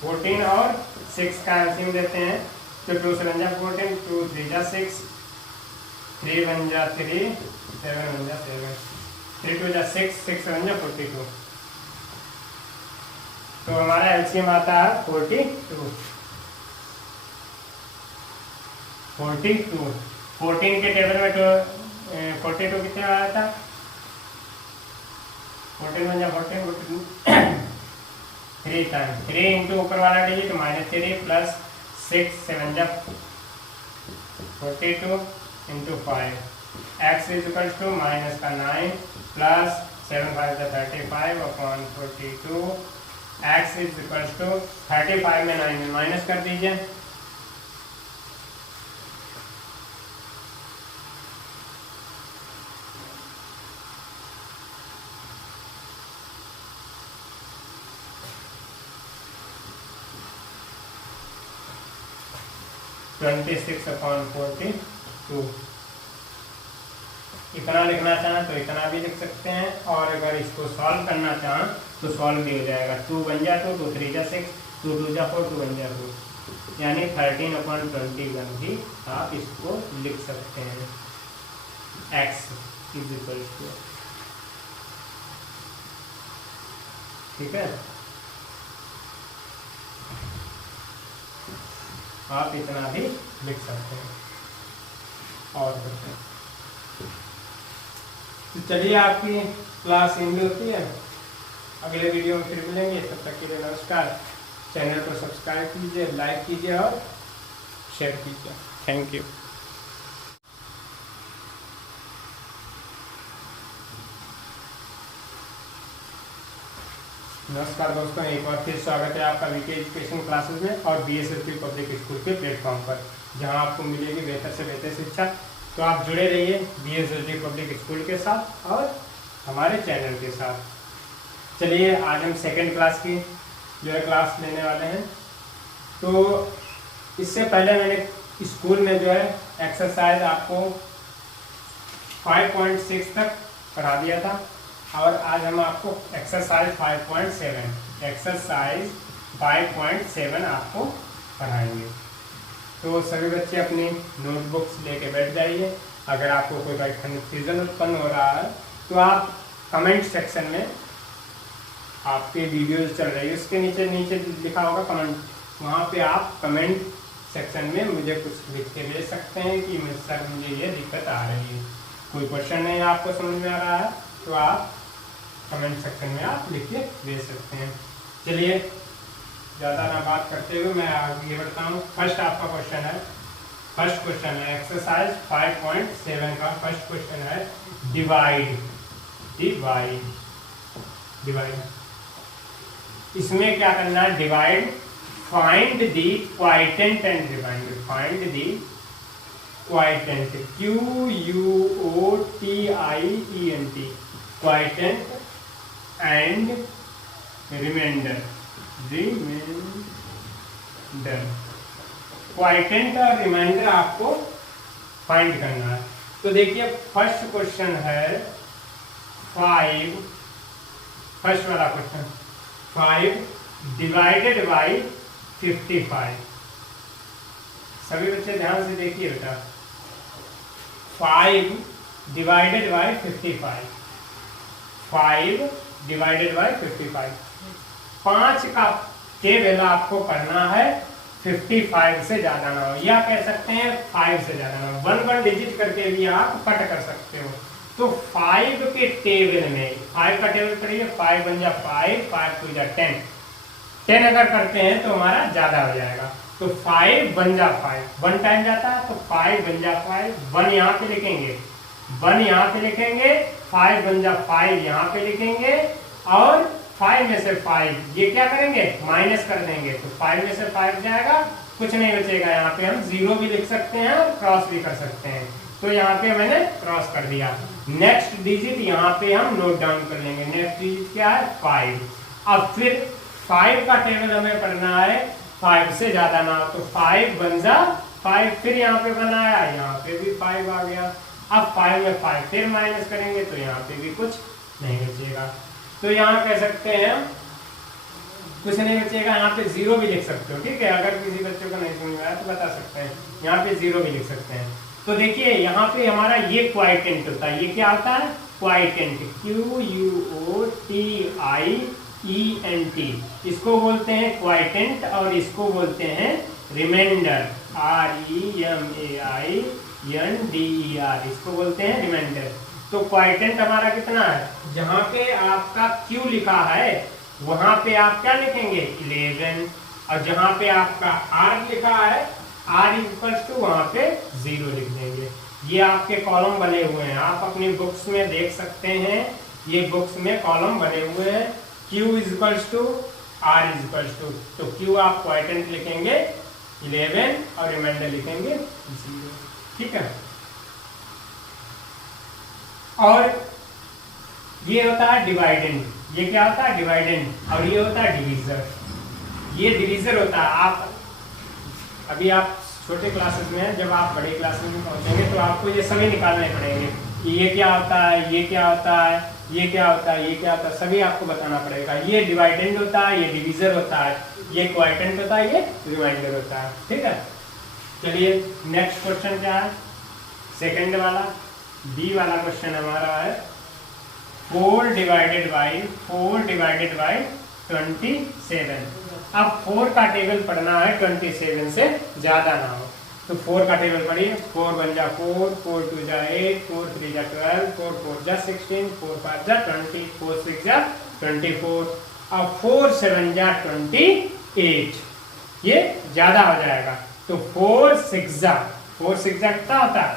14 और 6 का एलसीएम देते हैं तो 2 7 जा 14, 2 3 जा 6, 3 1 जा 3, 7 1 जा 7, 3 2 जा 6, 6 7 जा 42। तो हमारा एलसीएम आता है 42। 14 के टेबल में तो 42 कितना आया था, 14 में जा 14 3 टाइम 3 इंटू ऊपर वाला डिजिट -3 प्लस 6 7 जा 42 into 5। x is equal to minus का 9 प्लस 7 5 जा 35 upon 42। x is equal to 35 में 9 में माइनस कर दीजिए। (26/42) इतना लिखना चाहें तो इतना भी लिख सकते हैं, और अगर इसको सॉल्व करना चाहें तो सॉल्व भी हो जाएगा। 2 1 जा 2, 2 3 जा 6, 2 2 जा 4, 2 1 जा 2, यानी 13/21 भी आप इसको लिख सकते हैं। x इज इक्वल टू, ठीक है, आप इतना भी लिख सकते हैं। और तो चलिए आपकी क्लास एंड होती है, अगले वीडियो में फिर मिलेंगे। तब तक के लिए नमस्कार। चैनल को सब्सक्राइब कीजिए, लाइक कीजिए और शेयर कीजिए। Thank you. नमस्कार दोस्तों, एक बार फिर स्वागत है आपका वीके एजुकेशन क्लासेस में और बीएसएसपी पब्लिक स्कूल के प्लेटफॉर्म पर, जहां आपको मिलेगी बेहतर से बेहतर शिक्षा। तो आप जुड़े रहिए बीएसएसपी पब्लिक स्कूल के साथ और हमारे चैनल के साथ। चलिए आज हम सेकेंड क्लास की जो है क्लास लेने वाले हैं। तो इससे पहले मैंने स्कूल में जो है एक्सरसाइज आपको 5.6 तक पढ़ा दिया था, और आज हम आपको एक्सरसाइज 5.7 आपको पढ़ाएंगे। तो सभी बच्चे अपनी नोटबुक्स लेके बैठ जाइए। अगर आपको कोई कन्फ्यूजन उत्पन्न हो रहा है तो आप कमेंट सेक्शन में, आपके वीडियोज चल रही है उसके नीचे लिखा होगा कमेंट, वहाँ पे आप कमेंट सेक्शन में मुझे कुछ लिख के भेज सकते हैं कि सर मुझे ये दिक्कत आ रही है, कोई क्वेश्चन नहीं आपको समझ में आ रहा है तो आप कमेंट सेक्शन में आप लिख के भेज सकते हैं। चलिए ज़्यादा ना बात करते हुए मैं आगे बढ़ता हूँ। फर्स्ट आपका क्वेश्चन है एक्सरसाइज 5.7 का फर्स्ट क्वेश्चन है डिवाइड। इसमें क्या करना है, divide, find the quotient and remainder. Find the quotient, QUOTIENT, quotient and remainder. Quotient और रिमाइंडर आपको फाइंड करना है। तो देखिए फर्स्ट क्वेश्चन है 5, फर्स्ट वाला क्वेश्चन 5 डिवाइडेड बाई 55। सभी बच्चे ध्यान से देखिए बेटा, 5 डिवाइडेड बाई 55, 5 डिवाइडेड बाई 55। 5 का टेबल आपको करना है 55 से ज्यादा ना हो, या कह सकते हैं 5 से ज्यादा ना हो। 1 डिजिट करके भी आप कट कर सकते हो। तो 5 के टेबल में 5 का टेबल करिए, 5 1 जा 5, 5 2 जा 10, 10 अगर करते हैं तो हमारा ज्यादा हो जाएगा। तो 5 बन जा 5, 1 टाइम जाता है तो 5 बन जा 5, 1 यहाँ पे लिखेंगे, 1 यहाँ पे लिखेंगे, 5 बन जा 5 यहाँ पे लिखेंगे, और 5 में से 5 ये क्या करेंगे, माइनस कर देंगे, तो 5 में से 5 जाएगा, कुछ नहीं बचेगा। यहाँ पे हम 0 भी लिख सकते हैं और क्रॉस भी कर सकते हैं, तो यहाँ पे मैंने क्रॉस कर दिया। नेक्स्ट डिजिट यहाँ पे हम नोट डाउन कर लेंगे, नेक्स्ट डिजिट क्या है 5। अब फिर 5 का टेबल हमें पढ़ना है, 5 से ज्यादा ना हो, तो 5 बन जा 5, फिर यहाँ पे बनाया, यहाँ पे भी 5 आ गया। अब 5 में 5 फिर माइनस करेंगे तो यहाँ पे भी कुछ नहीं बचेगा, तो यहाँ कह सकते हैं कुछ नहीं बचेगा। यहाँ पे 0 भी लिख सकते हो, ठीक है, अगर किसी बच्चों को नहीं समझ में आया तो बता सकते हैं, यहाँ पे 0 भी लिख सकते हैं। तो देखिए यहाँ पे हमारा ये क्वाइटेंट होता है, ये क्या होता है क्वाइटेंट, QUOTIENT, इसको बोलते हैं क्वाइटेंट और इसको बोलते हैं रिमाइंडर, REMAINDER, इसको बोलते हैं रिमाइंडर। तो क्वाइटेंट हमारा कितना है, जहाँ पे आपका Q लिखा है वहां पे आप क्या लिखेंगे 11, और जहां पे आपका R लिखा है R इक्वल्स टू वहां पे 0 लिख देंगे। ये आपके कॉलम बने हुए हैं, आप अपनी बुक्स में देख सकते हैं, ये बुक्स में कॉलम बने हुए हैं, Q equals to R equals to, तो Q आप क्वाइटेंट लिखेंगे 11 और रिमाइंडर लिखेंगे 0, ठीक है। और ये होता है डिवाइडेंड, ये क्या होता है डिवाइडेंड, और ये होता है डिवीजर, ये डिवीजर होता है। आप अभी आप छोटे क्लासेस में हैं, जब आप बड़े क्लासेस में पहुंचेंगे तो आपको ये सभी निकालने पड़ेंगे, ये क्या होता है, ये क्या होता है, ये क्या होता है, ये क्या होता है, सभी आपको बताना पड़ेगा। ये डिवाइडेंड होता है, ये डिवीजर होता है, ये क्वाइटेंट होता है, ये रिमाइंडर होता है, ठीक है। चलिए नेक्स्ट क्वेश्चन क्या है, सेकंड वाला बी वाला क्वेश्चन हमारा है 4 डिवाइडेड बाई 27। अब 4 का टेबल पढ़ना है 27 से ज्यादा ना हो, तो 4 का टेबल पढ़िए, 4 बन जा 4, 4 2 जा 8, 4 3 जा 12, 4 4 जा 16, 4 5 जा 20, 4 6 जा 24, अब 4 7 जा 28, ये ज्यादा हो जाएगा, तो 4 6 जा कितना होता है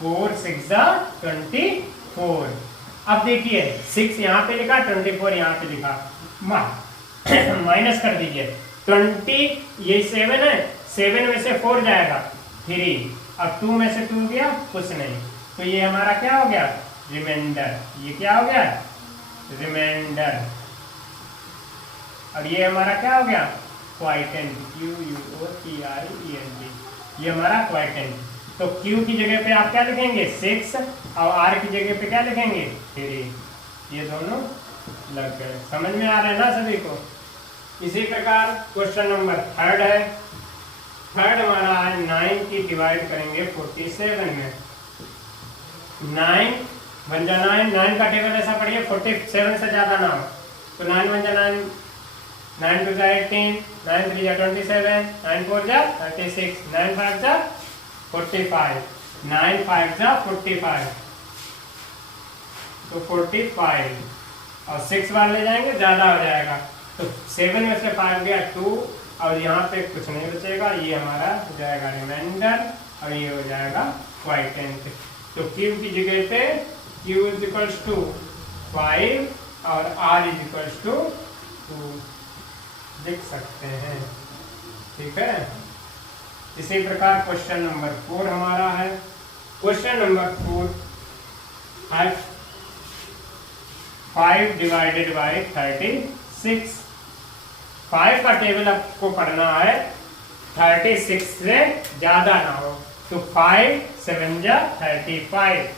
4 6 जा 24। अब देखिए 6 यहाँ पे लिखा, 24 यहाँ पे लिखा, माइनस कर दीजिए, 20 ये 7 है, 7 में से 4 जाएगा 3, अब 2 में से 2 गया कुछ नहीं, तो ये हमारा क्या हो गया रिमाइंडर, ये क्या हो गया रिमाइंडर, और ये हमारा क्या हो गया क्वाइटेंट, QUOTIENT, ये हमारा क्वाइटेंट। तो Q की जगह पे आप क्या लिखेंगे 6 और R की जगह पे क्या लिखेंगे 3, ये दोनों लग गए, समझ में आ रहा है ना सभी को। इसी प्रकार क्वेश्चन नंबर 3 है, थर्ड हमारा है 9 की डिवाइड करेंगे 47 में, 9 बन जा 9 का टेबल ऐसा पढ़िए 47 से ज्यादा ना हो, तो 9 बन जा 9, 9 2 जा 18, 9 3 जा 27, 9 4 जा 36, 9 5 जा 45, 9 5 जा 45, तो 45 और 6 बार ले जाएंगे ज्यादा हो जाएगा, तो 7 में से 5 गया 2, और यहाँ पे कुछ नहीं बचेगा, ये हमारा हो जाएगा रिमाइंडर और ये हो जाएगा क्वाइटेंट। तो Q की जगह पे Q इज इक्वल्स टू 5 और R इज इक्वल्स टू 2 लिख सकते हैं, ठीक है। इसी प्रकार क्वेश्चन नंबर 4 हमारा है, क्वेश्चन नंबर 4 है 5 डिवाइडेड बाई 36। 5 का टेबल आपको पढ़ना है 36 से ज्यादा ना हो, तो 5 7 जा 35,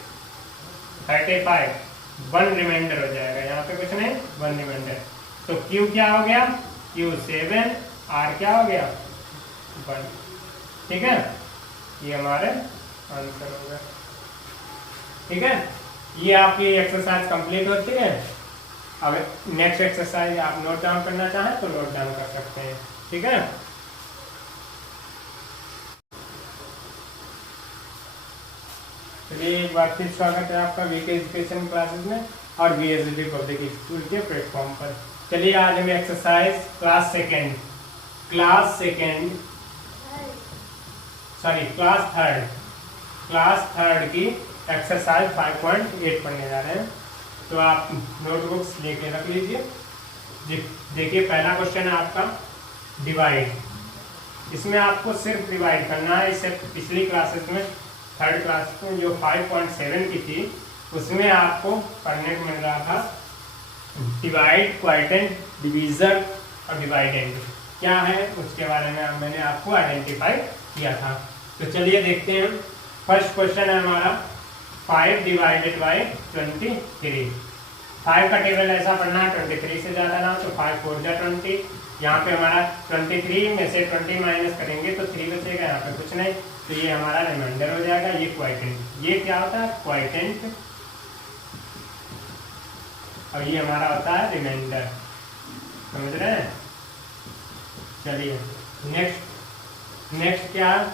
1 रिमाइंडर हो जाएगा, यहाँ पे कुछ नहीं 1 रिमाइंडर, तो Q क्या हो गया Q 7, R क्या हो गया 1, ठीक है, ये हमारे आंसर हो गया, ठीक है। ये आपकी एक्सरसाइज कंप्लीट होती है। अब नेक्स्ट एक्सरसाइज आप नोट डाउन करना चाहें तो नोट डाउन कर सकते हैं, ठीक है। चलिए एक बार फिर स्वागत है आपका वीके एजुकेशन क्लासेस में और VSD पब्लिक स्कूल के प्लेटफॉर्म पर। चलिए आज हम exercise class second class third की एक्सरसाइज 5.8 पढ़ने जा रहे हैं। तो आप नोटबुक्स लेके रख लीजिए। देखिए पहला क्वेश्चन है आपका डिवाइड। इसमें आपको सिर्फ डिवाइड करना है। इससे पिछली क्लासेस में थर्ड क्लास में जो 5.7 की थी उसमें आपको पढ़ने को मिल रहा था डिवाइड, क्वाइटेंट, डिवीजन और डिवाइडेंड क्या है उसके बारे में मैंने आपको आइडेंटिफाई किया था। तो चलिए देखते हैं। फर्स्ट क्वेश्चन है हमारा 5 डिवाइडेड बाई 23। 5 का टेबल ऐसा पढ़ना है 23 से ज़्यादा ना, तो 5 4 जा 20। यहाँ पे हमारा 23 में से 20 माइनस करेंगे तो 3 बचेगा, यहाँ पे कुछ नहीं, तो ये हमारा रिमाइंडर हो जाएगा। ये क्वाइटेंट, ये क्या होता है क्वाइटेंट, और ये हमारा होता है रिमाइंडर। समझ रहे हैं? चलिए नेक्स्ट क्या है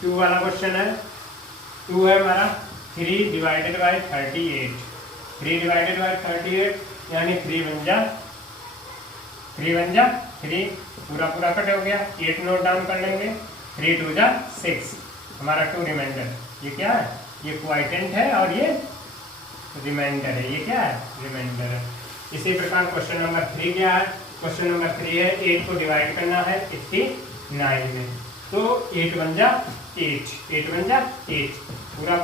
2 वाला क्वेश्चन है। 2 है हमारा 3 डिवाइडेड बाई 38। 3 डिवाइडेड बाई 38 यानी 3 बन जा 3 पूरा कट हो गया। 8 नोट डाउन कर लेंगे। 3 2 जा 6 हमारा 2 रिमाइंडर। ये क्या है? ये क्वाइटेंट है और ये रिमाइंडर है। ये क्या है? रिमाइंडर है। इसी प्रकार क्वेश्चन नंबर 3 क्या है? क्वेश्चन नंबर 3 है 8 को डिवाइड करना है 89 में, तो 8 बन जा 8 पूरा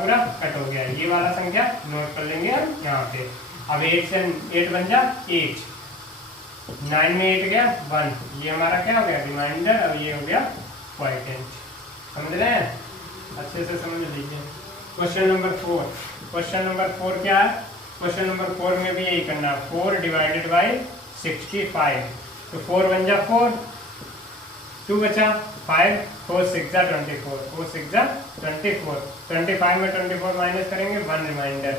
कट हो गया। ये वाला संख्या नोट कर लेंगे हम यहाँ पे। अब 8 से 8 बन जा 8, 9 में 8 गया 1, ये हमारा क्या हो गया? रिमाइंडर, और ये हो गया क्वाइटेंट। समझ रहे हैं? अच्छे से समझ लीजिए। क्वेश्चन नंबर 4 क्या है? क्वेश्चन नंबर 4 में भी यही करना है 4 डिवाइडेड बाई 65। तो 4 बन जा 4, 2 बचा 5, 4 6 जा 24, 4 6 जा 24। 25 में 24 माइनस करेंगे 1 रिमाइंडर,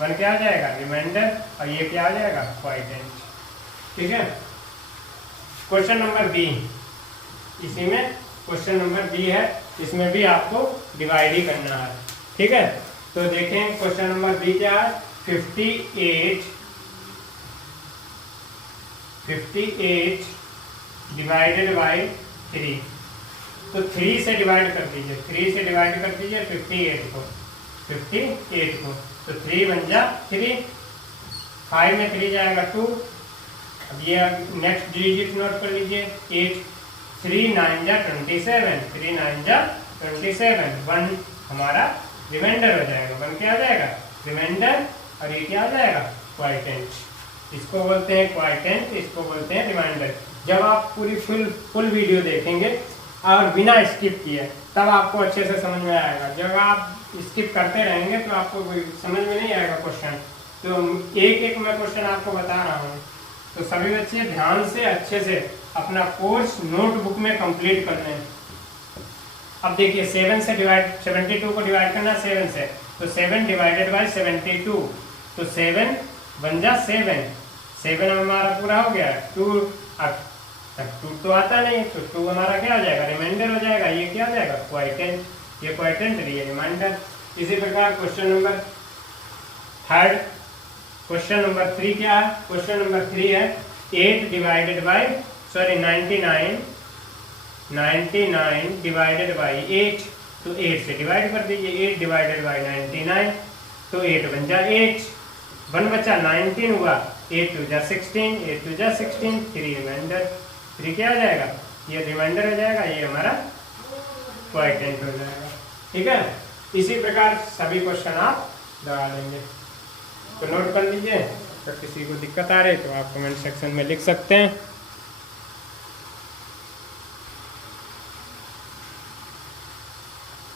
1 क्या आ जाएगा? रिमाइंडर, और ये क्या आ जाएगा? क्वाइटेंट। ठीक है। क्वेश्चन नंबर बी, इसी में क्वेश्चन नंबर बी है, इसमें भी आपको डिवाइड ही करना है। ठीक है। तो देखें क्वेश्चन नंबर बी क्या है? 58 डिवाइडेड बाई 3। तो 3 से डिवाइड कर दीजिए, 58 को। तो 3 बन जा 3, 5 में 3 जाएगा 2। अब ये नेक्स्ट डिजिट नोट कर लीजिए 8, 3 9 जा 27, 1 हमारा रिमाइंडर हो जाएगा। 1 क्या आ जाएगा? रिमाइंडर, और ये क्या आ जाएगा? क्वाइटेंट। इसको बोलते हैं क्वाइटेंट, इसको बोलते हैं रिमाइंडर। जब आप पूरी फुल वीडियो देखेंगे और बिना स्किप किए तब आपको अच्छे से समझ में आएगा। जब आप स्किप करते रहेंगे तो आपको समझ में नहीं आएगा क्वेश्चन। तो एक मैं क्वेश्चन आपको बता रहा हूँ, तो सभी बच्चे ध्यान से अच्छे से अपना कोर्स नोटबुक में कंप्लीट कर लें। अब देखिए 72 को डिवाइड करना 7 से, तो 7 डिवाइडेड बाई 72, तो 7 बन जा 7 हमारा पूरा हो गया। 2 अब 2 तो आता नहीं, तो 2 हमारा क्या हो जाएगा? रिमाइंडर हो जाएगा। ये क्या हो जाएगा? क्वाइटेंट। ये क्वाइटेंट, ये रिमाइंडर। इसी प्रकार क्वेश्चन नंबर 3 क्या है? क्वेश्चन नंबर 3 है 8 डिवाइडेड बाई 99 डिवाइडेड बाई 8। तो 8 से डिवाइड कर दीजिए। 8 डिवाइडेड बाई 99, तो 8 बन जा 8, 1 बचा 19 हुआ, 8 2 जा 16, 3 रिमाइंडर। 3 क्या आ जाएगा? ये रिमाइंडर हो जाएगा, ये हमारा क्वाइटेंट हो जाएगा। ठीक है। इसी प्रकार सभी क्वेश्चन आप लगा लेंगे। तो नोट कर लीजिए। तो किसी को दिक्कत आ रही तो आप कमेंट सेक्शन में लिख सकते हैं।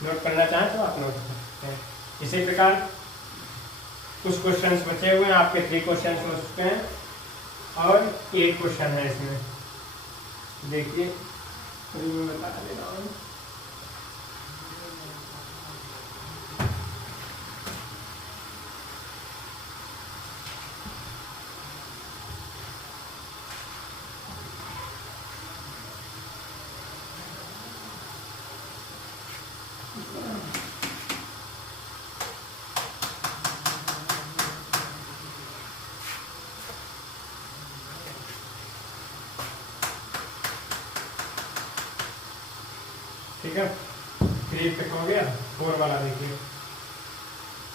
नोट करना चाहें तो आप नोट कर सकते हैं। इसी प्रकार कुछ क्वेश्चंस बचे हुए हैं आपके। 3 क्वेश्चंस हो चुके हैं और 8 क्वेश्चन है इसमें। देखिए मैं बता दे रहा हूँ। ठीक है, 3 तक हो गया। 4 वाला देखिए,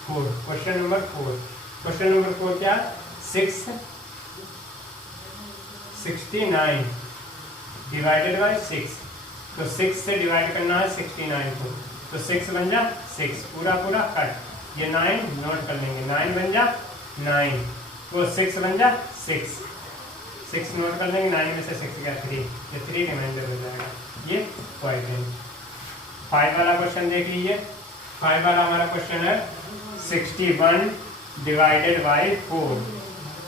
4 क्वेश्चन नंबर 4। क्वेश्चन नंबर 4 क्या, 69 डिवाइडेड बाई 6। तो 6 से डिवाइड करना है 69 को, तो 6 बन जा 6, पूरा पूरा कट, ये 9 नोट कर लेंगे, 9 बन जा 9, वो 6 बन जा 6 नोट कर लेंगे, 9 में से 6 गया 3, ये 3 रिमाइंडर हो जाएगा, ये क्वाड्रेंट। 5 वाला क्वेश्चन देख लीजिए। 5 वाला हमारा क्वेश्चन है 61 डिवाइडेड बाई 4।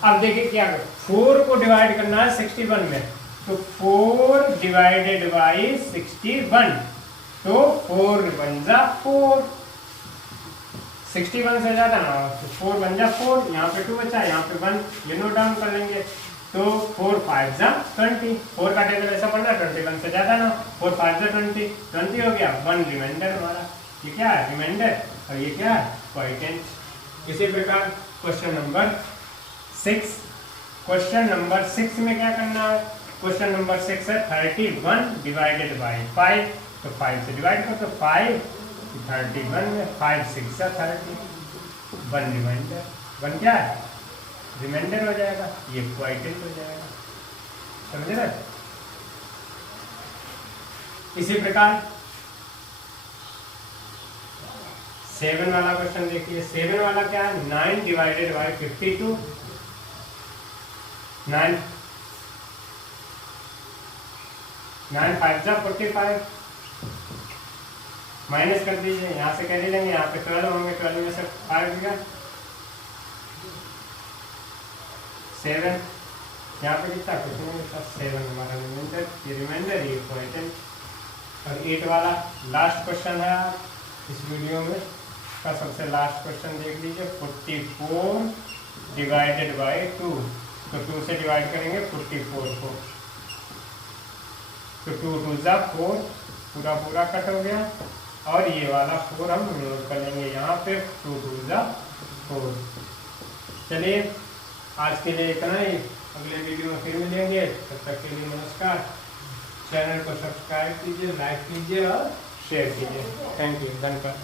अब देखिए क्या, 4 को डिवाइड करना है 61 में, तो 4 डिवाइडेड बाई 61, तो 4 बन जा 4, 61 से ज्यादा ना, तो 4 बन जा 4, यहाँ पे 2 बचा, यहाँ पे 1, ये नोट डाउन कर लेंगे। तो 4 5 जा 20, 4 का टेबल ऐसा पढ़ना, 21 से ज्यादा ना, 4 5 जा 20 हो गया, 1 रिमाइंडर हमारा, ये क्या है रिमाइंडर, और ये क्या है क्वोटिएंट। इसी प्रकार क्वेश्चन नंबर 6। क्वेश्चन नंबर 6 में क्या करना है, क्वेश्चन नंबर 6 है 31 डिवाइडेड बाई 5, तो 5 से डिवाइड करो, तो 5 31 में 5 6 जा 30, 1 रिमाइंडर, 1 क्या है रिमाइंडर हो जाएगा, ये क्वोटिएंट हो जाएगा, समझे ना। इसी प्रकार 7 वाला क्वेश्चन देखिए। 7 वाला क्या है, 9 डिवाइडेड बाई 52, 9 5 जा 45, माइनस कर दीजिए, यहाँ से कैसे लेंगे, यहाँ पे 12 होंगे, 12 में से 5 गया 7, यहाँ पे कितना कुछ नहीं, 7 हमारा रिमाइंडर, ये रिमाइंडर ये क्वोटिएंट। और 8 वाला लास्ट क्वेश्चन है इस वीडियो में का सबसे लास्ट क्वेश्चन देख लीजिए। 44 डिवाइडेड बाई 2, तो 2 से डिवाइड करेंगे 44 को, तो 2 2 जा 4, पूरा पूरा कट हो गया, और ये वाला 4 हम नोट कर लेंगे यहाँ पे, 2 2 जा 4। चलिए आज के लिए इतना ही, अगले वीडियो में फिर मिलेंगे, तब तक के लिए नमस्कार। चैनल को सब्सक्राइब कीजिए, लाइक कीजिए और शेयर कीजिए। थैंक यू, धन्यवाद।